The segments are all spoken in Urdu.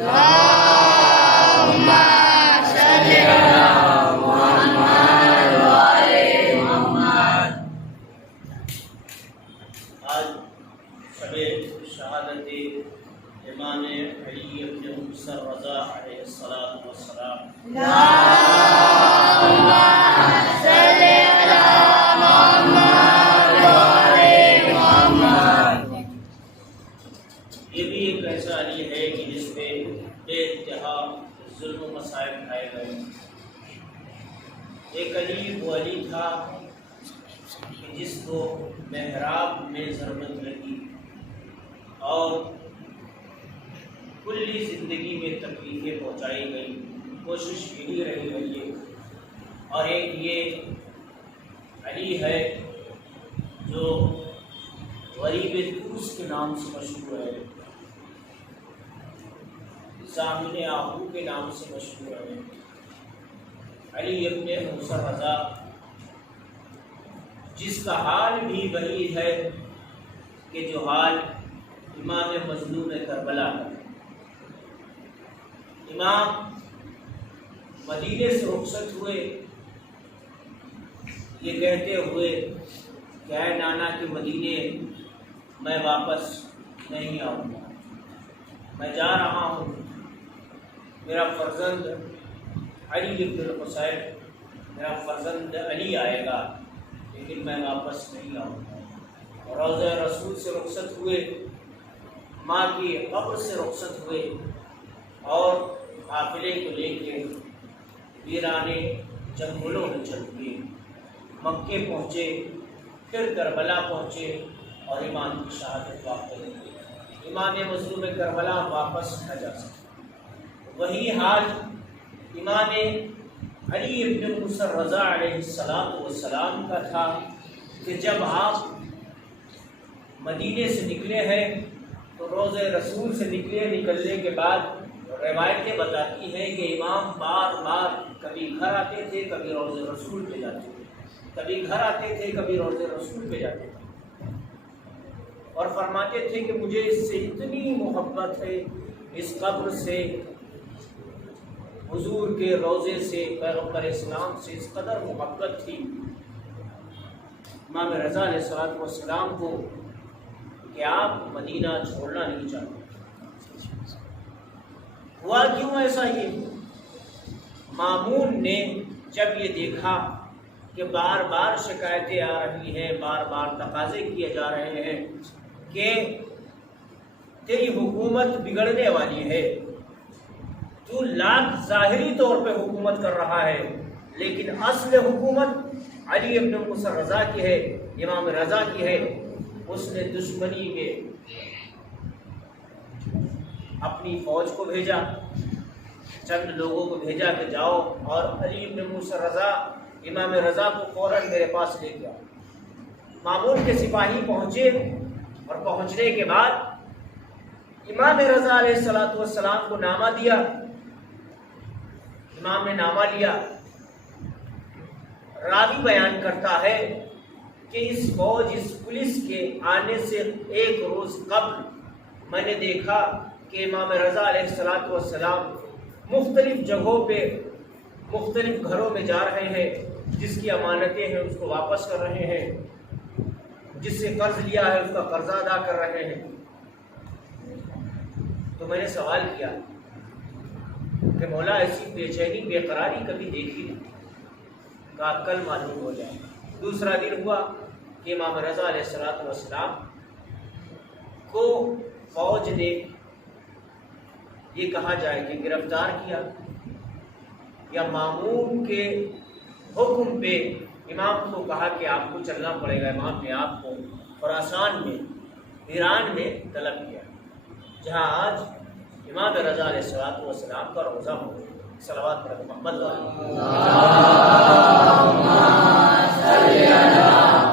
اللهم صل علی محمد وآل محمد۔ آج شب شہادت امام علی بن موسی رضا علیہ السلام اللهم صل علی محمد وآل محمد۔ یہ بھی ایک ایسا علی ہے کہ جس پہ بے انتہا ظلم و مصائب کھائے گئے۔ ایک علی وہ علی تھا کہ جس کو محراب میں ضرورت لگی اور کلی زندگی میں تکلیفیں پہنچائی گئی، کوشش یہی رہی ہے یہ۔ اور ایک یہ علی ہے جو غریب طوس کے نام سے مشہور ہے، ضامن آہو کے نام سے مشہور ہے۔ علی ابن موسی رضا، جس کا حال بھی وہی ہے کہ جو حال امام مظلوم کربلا ہے۔ امام مدینے سے رخصت ہوئے یہ کہتے ہوئے کہ اے نانا کے مدینے میں واپس نہیں آؤں گا، میں جا رہا ہوں، میرا فرزند علی بن الحسین، میرا فرزند علی آئے گا، لیکن میں واپس نہیں آؤں گا۔ اور روضہ رسول سے رخصت ہوئے، ماں کی قبر سے رخصت ہوئے اور قافلے کو لے کے ویرانے جنگلوں میں چل دیے، مکے پہنچے، پھر کربلا پہنچے اور امام کی شہادت واقع ہوئی۔ امام مظلوم کربلا واپس نہ جا سکے۔ وہی حال امام علی بن موسی رضا علیہ السلام کا تھا کہ جب آپ مدینے سے نکلے ہیں تو روضہ رسول سے نکلنے کے بعد روایتیں بتاتی ہیں کہ امام بار بار کبھی گھر آتے تھے، کبھی روضہ رسول پہ جاتے تھے، کبھی گھر آتے تھے، کبھی روضہ رسول پہ جاتے تھے، اور فرماتے تھے کہ مجھے اس سے اتنی محبت ہے، اس قبر سے، حضور کے روضے سے، پیغمبر اسلام سے اس قدر محبت تھی امام رضا علیہ السلام کو کہ آپ مدینہ چھوڑنا نہیں چاہتے۔ ہوا کیوں ایسا؟ یہ مامون نے جب یہ دیکھا کہ بار بار شکایتیں آ رہی ہیں، بار بار تقاضے کیے جا رہے ہیں کہ تیری حکومت بگڑنے والی ہے، تو لاکھ ظاہری طور پہ حکومت کر رہا ہے لیکن اصل حکومت علی ابن موسی رضا کی ہے، امام رضا کی ہے۔ اس نے دشمنی میں اپنی فوج کو بھیجا، چند لوگوں کو بھیجا کہ جاؤ اور علی ابن موسی رضا، امام رضا کو فوراً میرے پاس لے گیا۔ مامون کے سپاہی پہنچے اور پہنچنے کے بعد امام رضا علیہ السلام کو نامہ دیا۔ امام نے نامہ لیا۔ راوی بیان کرتا ہے کہ اس فوج، اس پولیس کے آنے سے ایک روز قبل میں نے دیکھا کہ امام رضا علیہ السلام مختلف جگہوں پہ مختلف گھروں میں جا رہے ہیں، جس کی امانتیں ہیں اس کو واپس کر رہے ہیں، جس سے قرض لیا ہے اس کا قرضہ ادا کر رہے ہیں۔ تو میں نے سوال کیا کہ مولا ایسی بے چینی، بے قراری کبھی دیکھی نہیں؟ کہا کل معلوم ہو جائے۔ دوسرا دن ہوا کہ امام رضا علیہ السلام کو فوج نے یہ کہا جائے کہ گرفتار کیا، یا مامون کے حکم پہ امام کو کہا کہ آپ کو چلنا پڑے گا۔ امام نے آپ کو خراسان میں، ایران میں طلب کیا، جہاں آج امام رضا علیہ السلام کا روزہ ہو۔ صلوات پڑھ محمد اللہم صل علی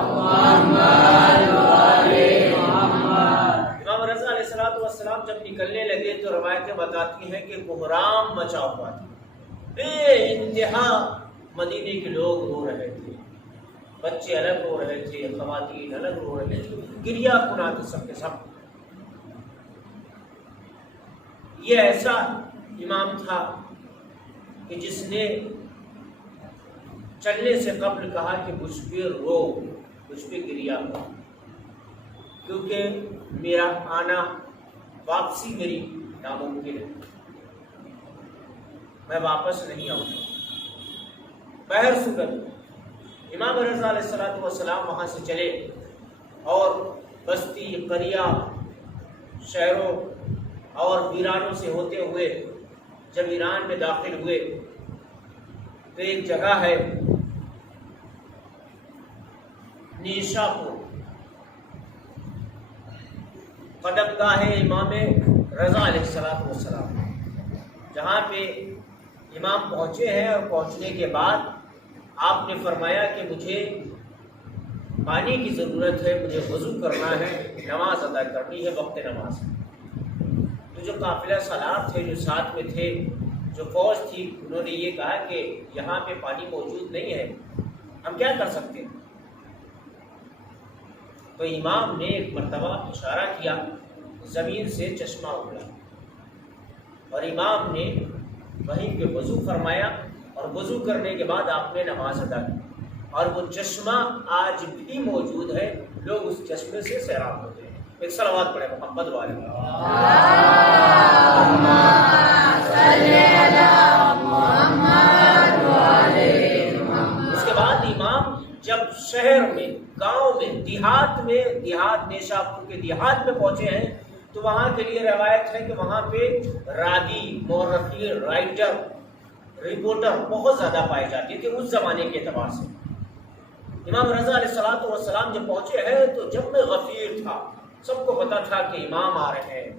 محمد وآل محمد۔ امام رضا علیہ السلام جب نکلنے لگے تو روایتیں بتاتی ہیں کہ بحرام مچا ہوا تھا، بے انتہا مدینے کے لوگ رو رہے تھے، بچے الگ رو رہے تھے، خواتین الگ رو رہے تھے، گریہ کنا تھے سب کے سب۔ یہ ایسا امام تھا کہ جس نے چلنے سے قبل کہا کہ مجھ پہ رو، مجھ پہ گریا ہو، کیونکہ میرا آنا، واپسی میری ناممکن ہے، میں واپس نہیں آؤں گا۔ بہر صورت امام رضا علیہ السلام وہاں سے چلے اور بستی، قریہ، شہروں اور ویرانوں سے ہوتے ہوئے جب ایران میں داخل ہوئے تو ایک جگہ ہے نیشا پور، قدم گاہ امام رضا علیہ السلام، جہاں پہ امام پہنچے ہیں، اور پہنچنے کے بعد آپ نے فرمایا کہ مجھے پانی کی ضرورت ہے، مجھے وضو کرنا ہے، نماز ادا کرنی ہے وقت نماز۔ تو جو قافلہ سالار تھے، جو ساتھ میں تھے، جو فوج تھی، انہوں نے یہ کہا کہ یہاں پہ پانی موجود نہیں ہے، ہم کیا کر سکتے ہیں؟ تو امام نے ایک مرتبہ اشارہ کیا، زمین سے چشمہ اگلا، اور امام نے وہیں پہ وضو فرمایا، اور وضو کرنے کے بعد آپ نے نماز ادا کی، اور وہ چشمہ آج بھی موجود ہے، لوگ اس چشمے سے سیراب ہوتے ہیں۔ ایک صلوات پڑھیں محمد والے۔ اس کے بعد امام جب شہر میں، گاؤں میں، دیہات نیشا پور کے دیہات میں پہنچے ہیں، تو وہاں کے لیے روایت ہے کہ وہاں پہ راوی، مورخین، رائٹر، رپورٹر بہت زیادہ پائے جاتے تھے اس زمانے کے اعتبار سے۔ امام رضا علیہ السلام جب پہنچے ہیں تو جب میں غفیر تھا، سب کو پتا تھا کہ امام آ رہے ہیں،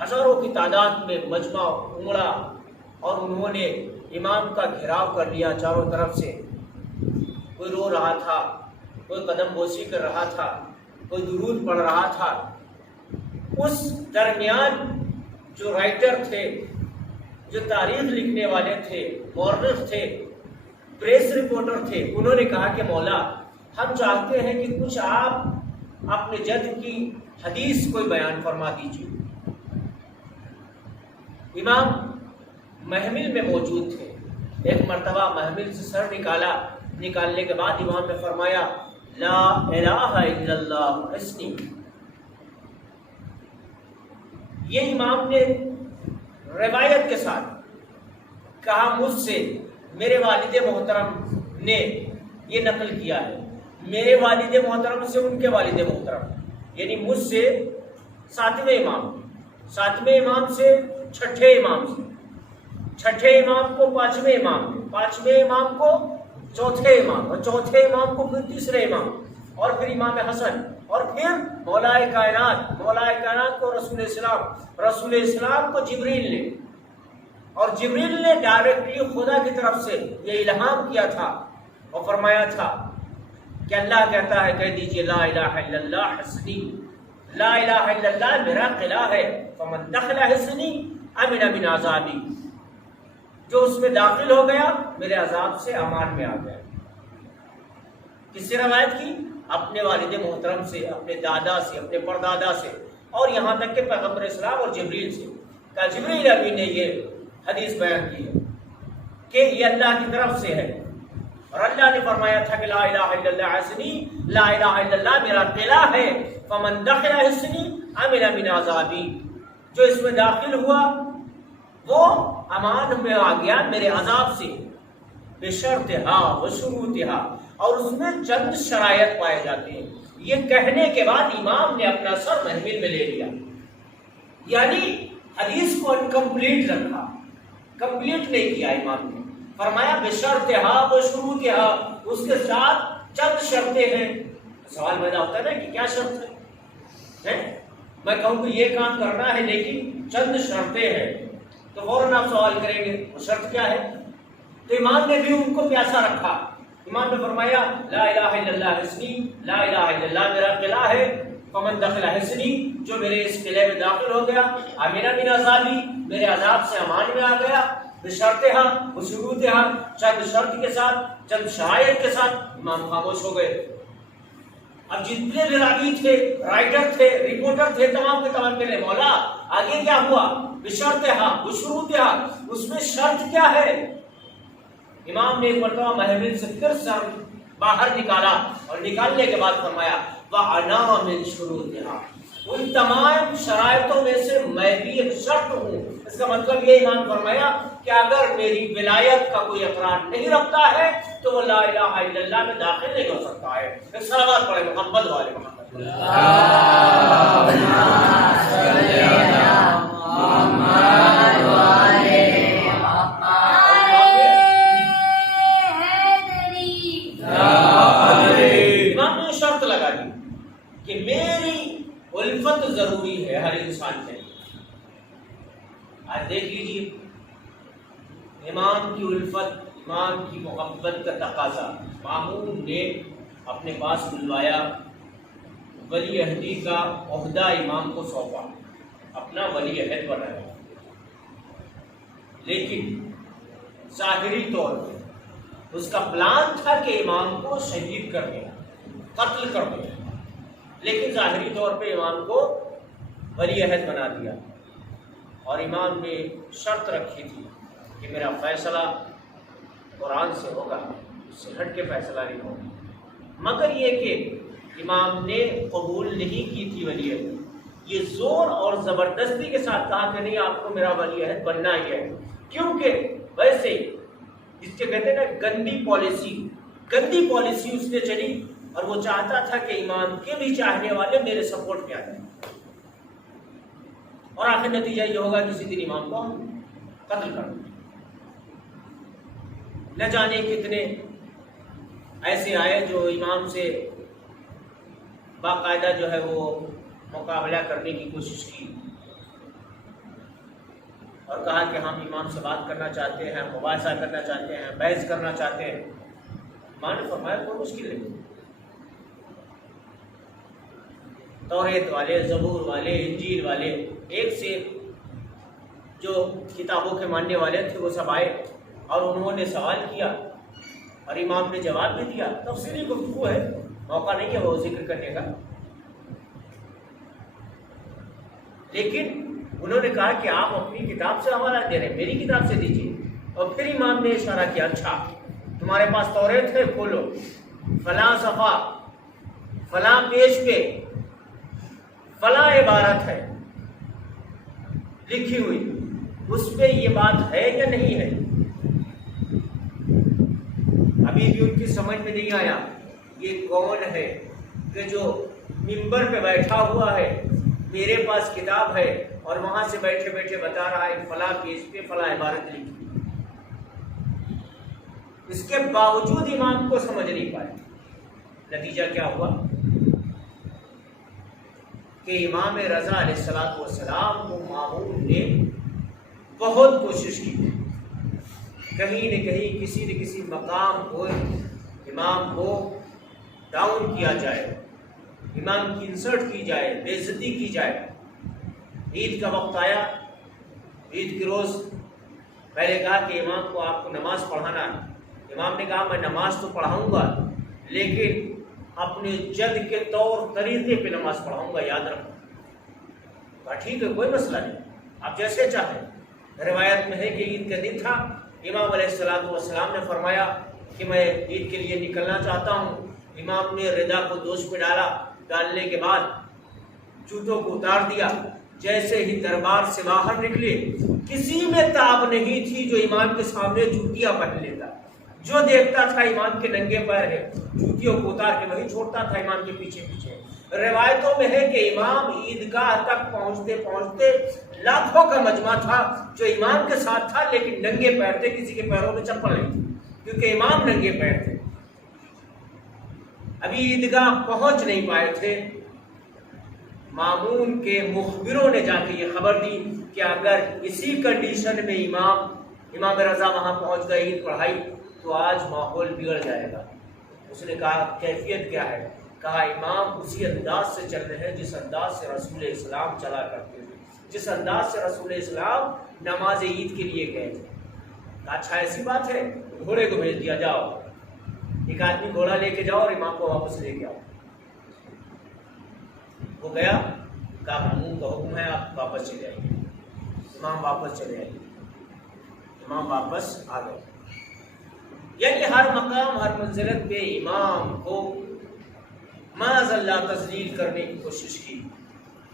ہزاروں کی تعداد میں مجمع امڑا، اور انہوں نے امام کا گھیراؤ کر لیا چاروں طرف سے۔ کوئی رو رہا تھا، کوئی قدم بوسی کر رہا تھا، کوئی درود پڑھ رہا تھا۔ اس درمیان جو رائٹر تھے، جو تاریخ لکھنے والے تھے، مورخ تھے، پریس رپورٹر تھے، انہوں نے کہا کہ مولا ہم چاہتے ہیں کہ کچھ آپ اپنے جد کی حدیث کوئی بیان فرما دیجیے۔ امام محمل میں موجود تھے، ایک مرتبہ محمل سے سر نکالنے کے بعد امام نے فرمایا لا الہ الا اللہ حسنی۔ یہ امام نے روایت کے ساتھ کہا، مجھ سے میرے والد محترم نے یہ نقل کیا ہے، میرے والد محترم سے ان کے والد محترم، یعنی مجھ سے ساتویں امام سے چھٹے امام سے، چھٹے امام کو پانچویں امام، پانچویں امام کو چوتھے امام، اور چوتھے امام کو پھر تیسرے امام، اور پھر امام حسن، اور پھر مولائے کائنات کو رسول اسلام کو جبریل نے، اور جبریل نے ڈائریکٹلی خدا کی طرف سے یہ الہام کیا تھا اور فرمایا تھا کہ اللہ کہتا ہے کہہ دیجئے لا الہ الا اللہ حسنی، لا الہ الا اللہ میرا قلعہ ہے، فمن دخل حسنی امن من عذابی، جو اس میں داخل ہو گیا میرے عذاب سے امان میں آ گیا۔ کس سے روایت کی؟ اپنے والد محترم سے، اپنے دادا سے، اپنے پردادا سے، اور یہاں تک کہ پیغمبر اسلام اور جبریل سے، کہ جبریل ابھی نے یہ حدیث بیان کی ہے کہ یہ اللہ کی طرف سے ہے، اور اللہ نے فرمایا تھا کہ لا الہ الا اللہ حسنی، لا الہ الا اللہ میرا قلعہ ہے، فمن دخل حسنی امن من عذابی، جو اس میں داخل ہوا وہ امان میں آ گیا میرے عذاب سے، بشرطہا و شروطہا، اور اس میں چند شرائط پائے جاتے ہیں۔ یہ کہنے کے بعد امام نے اپنا سر محمل میں لے لیا، یعنی حدیث کو انکمپلیٹ رکھا، کمپلیٹ نہیں کیا امام نے، فرمایا بشرطہا و شروطہا، اس کے ساتھ چند شرطیں ہیں۔ سوال پیدا ہوتا ہے نا کہ کیا شرط ہے؟ میں کہوں کہ یہ کام کرنا ہے لیکن چند شرطیں ہیں، تو فوراً آپ سوال کریں گے وہ شرط کیا ہے؟ تو امام نے بھی ان کو پیاسا رکھا۔ امام نے فرمایا لا الہ الا اللہ حسنی، لا الہ الا اللہ میرا قلعہ ہے، فمن دخل حسنی، جو میرے اس قلعے میں داخل ہو گیا، امن من عذابی، میرے عذاب سے امان میں آ گیا، بشرطہا و شروطہا، چند شرط کے ساتھ، چند شرائط کے ساتھ۔ امام خاموش ہو گئے۔ اب جتنے بھی راوی تھے، رائٹر تھے، رپورٹر تھے، تمام کے تمام کے لیے مولا آگے کیا ہوا؟ بشرطہا، بشروطہا، اس میں شرط کیا ہے؟ امام نے ایک مرتبہ محفل سے پھر سر باہر نکالا اور نکالنے کے بعد فرمایا وَأَنَا مِن شُرُوطِهَا، ان تمام شرائطوں میں سے میں بھی ایک شرط ہوں۔ اس کا مطلب یہ امام فرمایا کہ اگر میری ولایت کا کوئی اقرار نہیں رکھتا ہے تو وہ لا الہ الا اللہ میں داخل نہیں ہو سکتا ہے۔ ایک صلوات پڑھے محمد والے محمد۔ امام نے شرط لگا دی کہ میری الفت ضروری ہے ہر انسان کے لیے۔ آج دیکھ لیجیے امام کی الفت، امام کی محبت کا تقاضا، مامون نے اپنے پاس بلوایا، ولی عہدی کا عہدہ امام کو سونپا، اپنا ولی عہد بنایا، لیکن ظاہری طور پہ اس کا پلان تھا کہ امام کو شہید کر دیا، قتل کر دیا، لیکن ظاہری طور پہ امام کو ولی عہد بنا دیا، اور امام نے شرط رکھی تھی کہ میرا فیصلہ قرآن سے ہوگا، اس سے ہٹ کے فیصلہ نہیں ہوگا۔ مگر یہ کہ امام نے قبول نہیں کی تھی ولی عہد، یہ زور اور زبردستی کے ساتھ کہا کہ نہیں آپ کو میرا ولی عہد بننا ہی ہے، کیونکہ ویسے اس کے کہتے ہیں نا گندی پالیسی اس نے چلی، اور وہ چاہتا تھا کہ امام کے بھی چاہنے والے میرے سپورٹ میں آ جائیں، اور آخر نتیجہ یہ ہوگا کسی دن امام کو قتل کر دیں۔ نہ جانے کتنے ایسے آئے جو امام سے باقاعدہ جو ہے وہ مقابلہ کرنے کی کوشش کی، اور کہا کہ ہم امام سے بات کرنا چاہتے ہیں، مباحثہ کرنا چاہتے ہیں، بحث کرنا چاہتے ہیں۔ امام نے فرمایا کوئی مشکل نہیں، توریت والے، زبور والے، انجیل والے، ایک سے ایک جو کتابوں کے ماننے والے تھے وہ سب آئے، اور انہوں نے سوال کیا اور امام نے جواب بھی دیا۔ تفصیلی گفتگو ہے، موقع نہیں ہے وہ ذکر کرنے کا، لیکن انہوں نے کہا کہ آپ اپنی کتاب سے حوالہ دے رہے ہیں، میری کتاب سے دیجیے۔ اور پھر امام نے اشارہ کیا، اچھا تمہارے پاس توریت ہے، کھولو، فلاں صفحہ، فلاں پیج پہ فلاں عبارت ہے لکھی ہوئی، اس پہ یہ بات ہے یا نہیں ہے؟ ابھی بھی ان کی سمجھ میں نہیں آیا یہ کون ہے کہ جو ممبر پہ بیٹھا ہوا ہے، میرے پاس کتاب ہے اور وہاں سے بیٹھے بیٹھے بتا رہا ہے فلاں پیج پہ فلاں عبارت لکھی۔ اس کے باوجود امام کو سمجھ نہیں پائے۔ نتیجہ کیا ہوا کہ امام رضا علیہ الصلوۃ والسلام کو مامون نے بہت کوشش کی، کہیں نہ کہیں کسی نہ کسی مقام کو امام کو ڈاؤن کیا جائے، امام کی انسلٹ کی جائے، بے عزتی کی جائے۔ عید کا وقت آیا، عید کے روز پہلے کہا کہ امام کو آپ کو نماز پڑھانا ہے۔ امام نے کہا میں نماز تو پڑھاؤں گا لیکن اپنے جد کے طور طریقے پہ نماز پڑھاؤں گا، یاد رکھو۔ کہا ٹھیک ہے کوئی مسئلہ نہیں، آپ جیسے چاہیں۔ روایت میں ہے کہ عید کا دن تھا، امام علیہ السلام والسلام نے فرمایا کہ میں عید کے لیے نکلنا چاہتا ہوں۔ امام نے ردا کو دوش پہ ڈالا، ڈالنے کے بعد جوتوں کو اتار دیا۔ جیسے ہی دربار سے باہر نکلے، کسی میں تاب نہیں تھی جو امام کے سامنے جوتیاں پہن لیتا، جو دیکھتا تھا امام کے ننگے پیر ہے جوتیوں کو اتار کے وہی چھوڑتا تھا امام کے پیچھے پیچھے۔ روایتوں میں ہے کہ امام عیدگاہ تک پہنچتے پہنچتے لاکھوں کا مجمع تھا جو امام کے ساتھ تھا، لیکن ننگے پیر تھے، کسی کے پیروں میں چپل نہیں تھی کیونکہ امام ننگے پیر تھے، ابھی عیدگاہ پہنچ نہیں پائے تھے۔ مامون کے مخبروں نے جا کے یہ خبر دی کہ اگر اسی کنڈیشن میں امام رضا وہاں پہنچ گئے، عید پڑھائی، تو آج ماحول بگڑ جائے گا۔ اس نے کہا کیفیت کیا ہے؟ کہا امام اسی انداز سے چل رہے ہیں جس انداز سے رسول اسلام چلا کرتے تھے، جس انداز سے رسول اسلام نماز عید کے لیے گئے تھے۔ اچھا ایسی بات ہے، گھوڑے کو بھیج دیا، جاؤ ایک آدمی گھوڑا لے کے جاؤ اور امام کو واپس لے کے آؤ۔ وہ گیا، کہا مامون کا حکم ہے آپ واپس چلے آئیے۔ امام واپس چلے آئیے، امام واپس آ گئے۔ یعنی ہر مقام ہر منزلت پہ امام کو معاذ اللہ تذلیل کرنے کی کوشش کی،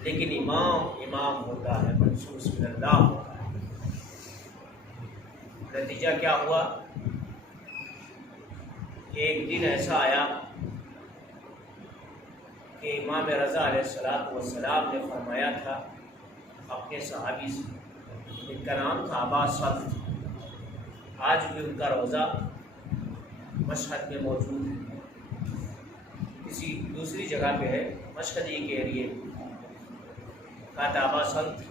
لیکن امام امام ہوتا ہے، منصوص من اللہ ہوتا ہے۔ نتیجہ کیا ہوا کہ ایک دن ایسا آیا کہ امام رضا علیہ السلام نے فرمایا تھا اپنے صحابی سے، ان کا نام تھا ابا صلت، آج بھی ان کا روضہ مشہد میں موجود ہے، کسی دوسری جگہ پہ ہے، مشہد ہی کے ایریے کہا تھا ابا صلت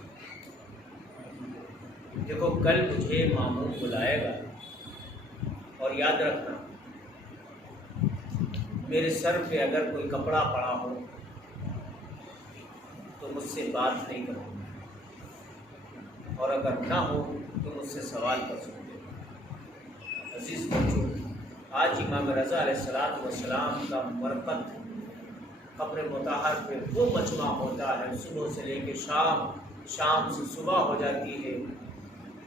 دیکھو کل مجھے مامون بلائے گا، اور یاد رکھنا میرے سر پہ اگر کوئی کپڑا پڑا ہو تو مجھ سے بات نہیں کرو، اور اگر نہ ہو تو مجھ سے سوال کر سکتے ہو۔ عزیز بچوں، آج امام رضا علیہ السلام کا مرقد قبر مطہر پہ وہ مجمع ہوتا ہے، صبح سے لے کے شام، شام سے صبح ہو جاتی ہے،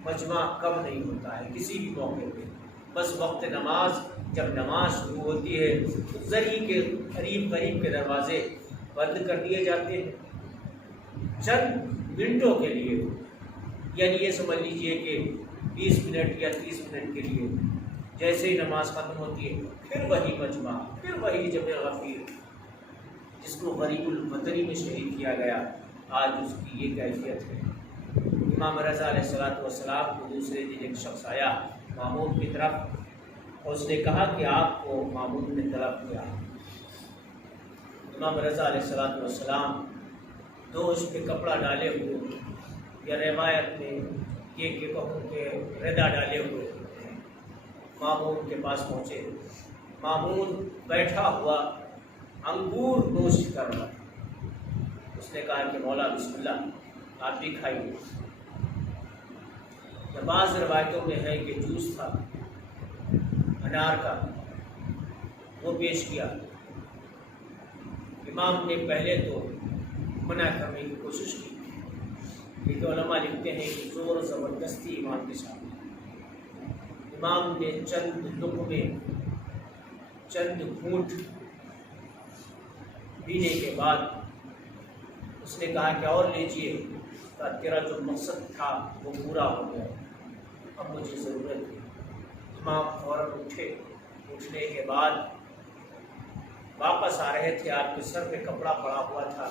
مجمع کم نہیں ہوتا ہے کسی بھی موقع پہ، بس وقت نماز جب نماز شروع ہوتی ہے تو زری کے قریب کے دروازے بند کر دیے جاتے ہیں چند منٹوں کے لیے، یعنی یہ سمجھ لیجئے کہ 20 منٹ یا 30 منٹ کے لیے۔ جیسے ہی نماز ختم ہوتی ہے پھر وہی مجمع، پھر وہی جمع غفیر، جس کو غریب الوطنی میں شہید کیا گیا، آج اس کی یہ کیفیت ہے۔ امام رضا علیہ السلام کو دوسرے دن ایک شخص آیا مامون کی طرف، اور اس نے کہا کہ آپ کو مامون نے طلب کیا۔ امام رضا علیہ السلام دوش پہ کپڑا ڈالے ہوئے، یا روایت میں یہ کہ کہوں کہ ردا ڈالے ہوئے مامون کے پاس پہنچے۔ مامون بیٹھا ہوا انگور نوش کر رہا، اس نے کہا کہ مولا بسم اللہ آپ بھی کھائیے۔ بعض روایتوں میں ہے کہ جوس تھا انار کا، وہ پیش کیا۔ امام نے پہلے تو منع کرنے کی کوشش کی، لیکن علماء لکھتے ہیں کہ زور و زبردستی امام کے ساتھ امام نے چند لقمے، چند گھونٹ پینے کے بعد اس نے کہا کہ اور لیجیے، تیرا جو مقصد تھا وہ پورا ہو گیا، اب مجھے ضرورت ہے۔ امام فوراً اٹھے، اٹھنے کے بعد واپس آ رہے تھے، آپ کے سر پہ کپڑا پڑا ہوا تھا۔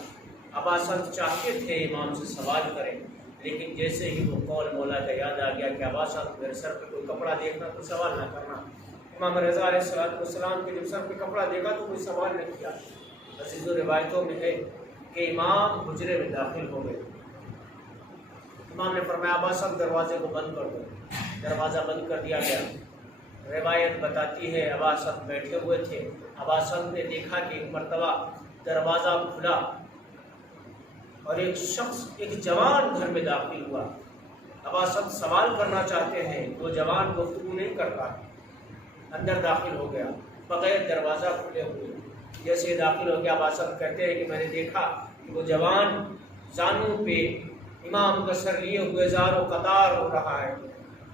ابا صلت چاہتے تھے امام سے سوال کریں، لیکن جیسے ہی وہ قول مولا کا یاد آ گیا کہ ابا صلت میرے سر پہ کوئی کپڑا دیکھنا تو سوال نہ کرنا، امام رضا علیہ السلام کے جب سر پہ کپڑا دیکھا تو کوئی سوال نہیں کیا۔ عزیز و روایتوں میں ہے کہ امام حجرے میں داخل ہو گئے، امام نے فرمایا ابا صلت دروازے کو بند کر دو، دروازہ بند کر دیا گیا۔ روایت بتاتی ہے ابا صلت بیٹھے ہوئے تھے، ابا صلت نے دیکھا کہ ایک مرتبہ دروازہ کھلا اور ایک شخص، ایک جوان گھر میں داخل ہوا۔ ابا صلت سوال کرنا چاہتے ہیں، وہ جوان گفتگو نہیں کرتا، اندر داخل ہو گیا بغیر دروازہ کھلے ہوئے۔ جیسے داخل ہو گیا ابا صلت کہتے ہیں کہ میں نے دیکھا کہ وہ جوان زانوں پہ امام کا سر لیے ہوئے زار و قطار ہو رہا ہے۔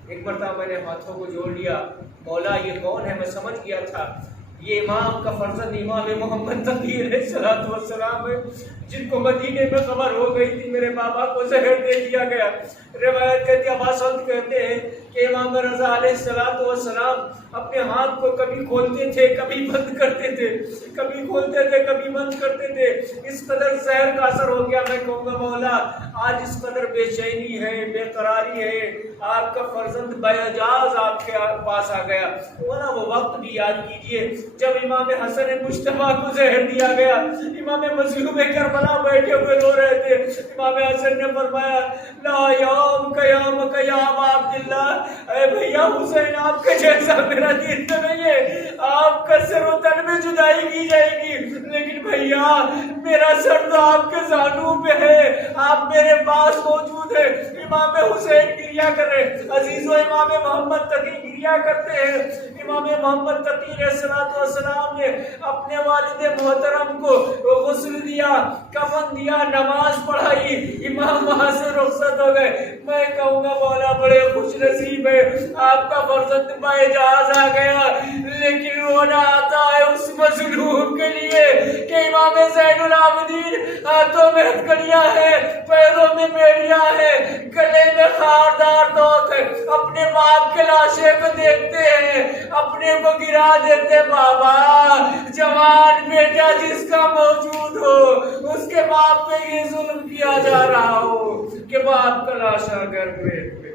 ایک مرتبہ میں نے ہاتھوں کو جوڑ لیا، مولا یہ کون ہے؟ میں سمجھ گیا تھا یہ امام کا فرزند امام محمد تقی علیہ السلام ہے، جن کو مدینے میں خبر ہو گئی تھی میرے بابا کو زہر دے دیا گیا۔ روایت کہتی ہے ابا صلت کہتے ہیں کہ امام رضا علیہ السلام اپنے ہاتھ کو کبھی کھولتے تھے کبھی بند کرتے تھے، کبھی کھولتے تھے کبھی بند کرتے تھے، اس قدر زہر کا اثر ہو گیا۔ میں کہوں گا مولا آج اس قدر بے چینی ہے، بے قراری ہے، آپ کا فرزند باعجاز آپ کے پاس آ گیا۔ وہ وقت بھی یاد کیجئے جب امام حسن مجتبیٰ کو زہر دیا گیا، امام مظلوم کربلا بیٹھے ہوئے رو رہے تھے، امام حسن نے فرمایا لا یوم قیام یا ابا عبداللہ، اے بھیا حسین آپ کے جیسا میرا دین تو نہیں ہے، آپ کا سر و تن میں جدائی کی جائے گی، لیکن بھیا میرا سر تو آپ کے زانوں پہ ہے، آپ میرے پاس موجود ہے۔ امام حسین گریا کر رہے ہیں، عزیزو امام محمد تقی گریا کرتے ہیں۔ امام محمد تقی علیہ السلام نے اپنے والد محترم کو غسل دیا، کفن دیا، نماز پڑھائی، امام وہاں سے رخصت ہو گئے۔ میں کہوں گا مولا بڑے خوش نصیب ہے، آپ کا فرزند پائے جہاز آ گیا، لیکن رونا آتا ہے اس مظلوم کے لیے کہ امام زین العابدین ہاتھوں میں ہتھکڑیاں ہیں، پیروں میں بیڑیاں ہیں، گلے میں خاردار نوک ہے، اپنے باپ کے لاشے کو دیکھتے ہیں، اپنے کو گرا دیتے۔ بابا جوان بیٹا جس کا موجود ہو اس کے باپ پہ یہ ظلم کیا جا رہا ہو کہ باپ کا لاشا گھر پیٹ پہ۔